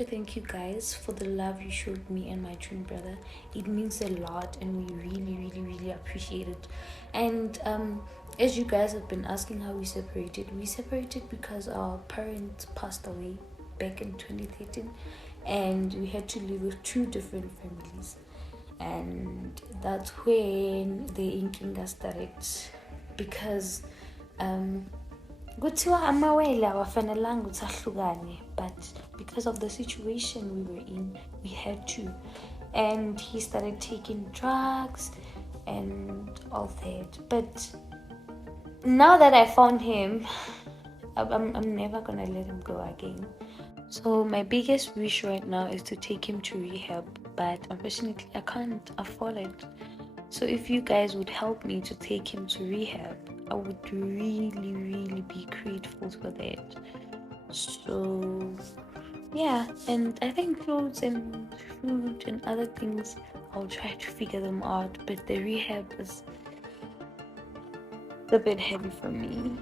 to thank you guys for the love you showed me and my twin brother. It means a lot, and we really appreciate it. And as you guys have been asking how we separated because our parents passed away back in 2013, and we had to live with two different families. And that's when the inkinga started, because kuthiwa amawele awafanelanga ukuthi ahlukane, but because of the situation we were in, we had to. And he started taking drugs and all that. But now that I found him, I'm never gonna let him go again. So my biggest wish right now is to take him to rehab, but unfortunately I can't afford it. So if you guys would help me to take him to rehab, I would really be grateful for that. So yeah, and I think clothes and food and other things, I'll try to figure them out, but the rehab is a bit heavy for me.